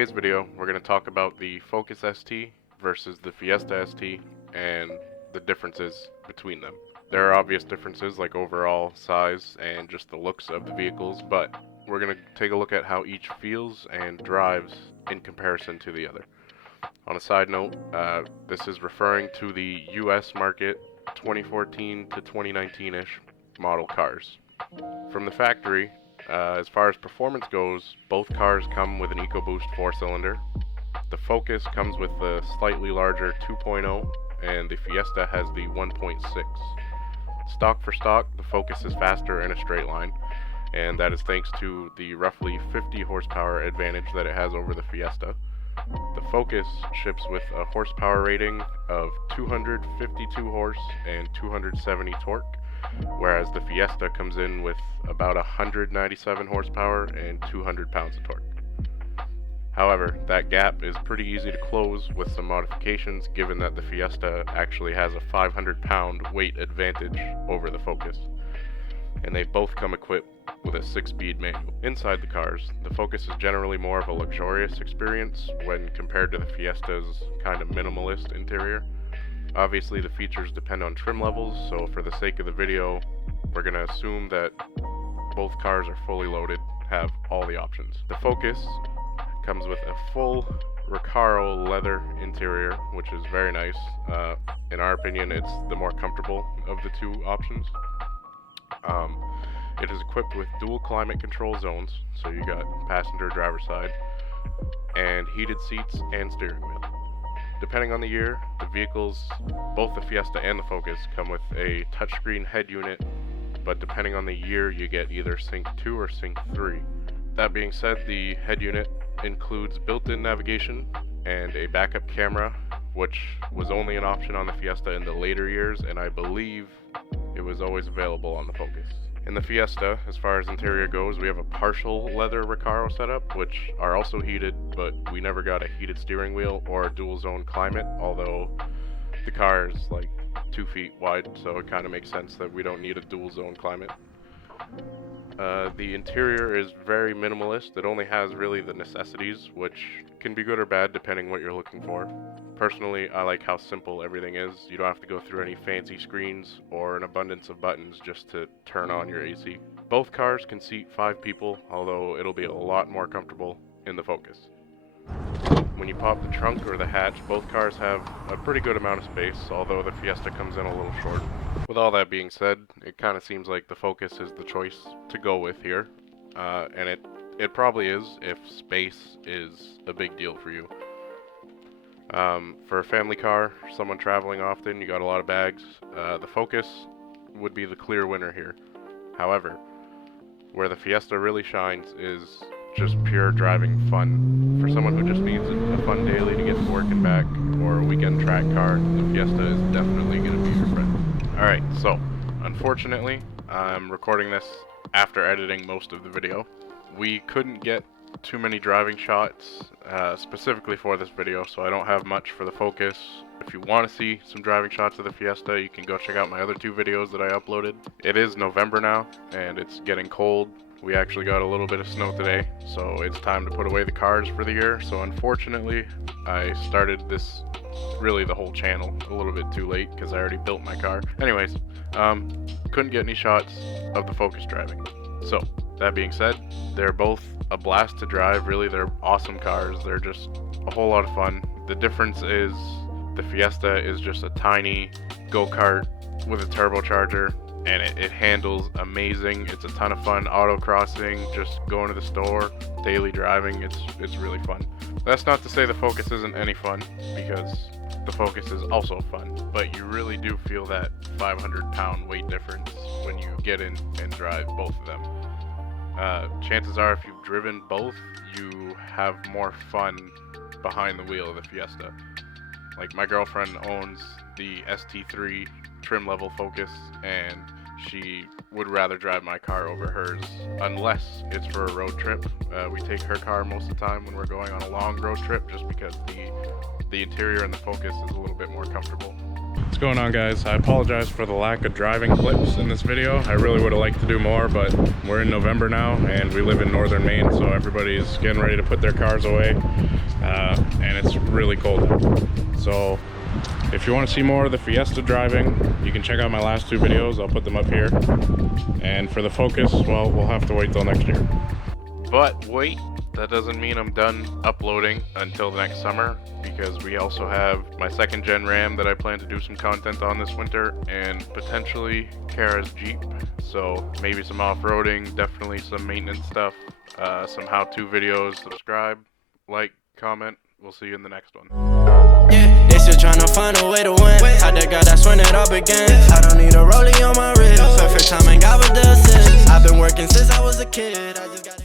today's video, we're going to talk about the Focus ST versus the Fiesta ST and the differences between them. There are obvious differences like overall size and just the looks of the vehicles, but we're going to take a look at how each feels and drives in comparison to the other. On a side note, this is referring to the US market 2014 to 2019-ish model cars. From the factory, as far as performance goes, both cars come with an EcoBoost 4-cylinder. The Focus comes with the slightly larger 2.0, and the Fiesta has the 1.6. Stock for stock, the Focus is faster in a straight line, and that is thanks to the roughly 50 horsepower advantage that it has over the Fiesta. The Focus ships with a horsepower rating of 252 horse and 270 torque, whereas the Fiesta comes in with about 197 horsepower and 200 pounds of torque. However, that gap is pretty easy to close with some modifications, given that the Fiesta actually has a 500-pound weight advantage over the Focus, and they both come equipped with a 6-speed manual. Inside the cars, the Focus is generally more of a luxurious experience when compared to the Fiesta's kind of minimalist interior. Obviously, the features depend on trim levels, so for the sake of the video, we're going to assume that both cars are fully loaded, have all the options. The Focus comes with a full Recaro leather interior, which is very nice. In our opinion, it's the more comfortable of the two options. It is equipped with dual climate control zones, so you got passenger driver side, and heated seats and steering wheel. Depending on the year, the vehicles, both the Fiesta and the Focus, come with a touchscreen head unit, but depending on the year, you get either Sync 2 or Sync 3. That being said, the head unit includes built-in navigation and a backup camera, which was only an option on the Fiesta in the later years, and I believe it was always available on the Focus. In the Fiesta, as far as interior goes, we have a partial leather Recaro setup, which are also heated, but we never got a heated steering wheel or a dual zone climate, although the car is like 2 feet wide, so it kind of makes sense that we don't need a dual zone climate. The interior is very minimalist. It only has really the necessities, which can be good or bad depending what you're looking for. Personally, I like how simple everything is. You don't have to go through any fancy screens or an abundance of buttons just to turn on your AC. Both cars can seat 5 people, although it'll be a lot more comfortable in the Focus. When you pop the trunk or the hatch, both cars have a pretty good amount of space, although the Fiesta comes in a little short. With all that being said, it kind of seems like the Focus is the choice to go with here, and it probably is if space is a big deal for you. For a family car, someone traveling often, you got a lot of bags, the Focus would be the clear winner here. However, where the Fiesta really shines is just pure driving fun. For someone who just needs a fun daily to get to work and back, or a weekend track car, the Fiesta is definitely going to be your friend. Alright, so, unfortunately, I'm recording this after editing most of the video. We couldn't get too many driving shots specifically for this video, so I don't have much for the Focus. If you want to see some driving shots of the Fiesta, you can go check out my other 2 videos that I uploaded. It is November now, and it's getting cold. We actually got a little bit of snow today, so it's time to put away the cars for the year. So unfortunately, I started this, really the whole channel, a little bit too late because I already built my car. Anyways, couldn't get any shots of the Focus driving. So, that being said, they're both a blast to drive. Really, they're awesome cars. They're just a whole lot of fun. The difference is the Fiesta is just a tiny go-kart with a turbocharger, and it handles amazing. It's a ton of fun. Autocrossing, just going to the store, daily driving, it's really fun. That's not to say the Focus isn't any fun, because the Focus is also fun, but you really do feel that 500-pound weight difference when you get in and drive both of them. Chances are, if you've driven both, you have more fun behind the wheel of the Fiesta. Like, my girlfriend owns the ST3 trim level Focus, and she would rather drive my car over hers unless it's for a road trip. We take her car most of the time when we're going on a long road trip, just because the interior in the Focus is a little bit more comfortable. What's going on, guys? I apologize for the lack of driving clips in this video. I really would have liked to do more, but we're in November now and we live in northern Maine, so everybody's getting ready to put their cars away, and it's really cold out. So if you want to see more of the Fiesta driving, you can check out my last 2 videos. I'll put them up here. And for the Focus, well, we'll have to wait till next year. But wait, that doesn't mean I'm done uploading until next summer, because we also have my 2nd gen Ram that I plan to do some content on this winter, and potentially Kara's Jeep. So maybe some off-roading, definitely some maintenance stuff, some how-to videos. Subscribe, like, comment. We'll see you in the next one. Yeah, they still tryna find a way to win. How that girl, that's when it all begins. I don't need a rollie on my wrist. Perfect timing, God with the assist. I've been working since I was a kid. I just got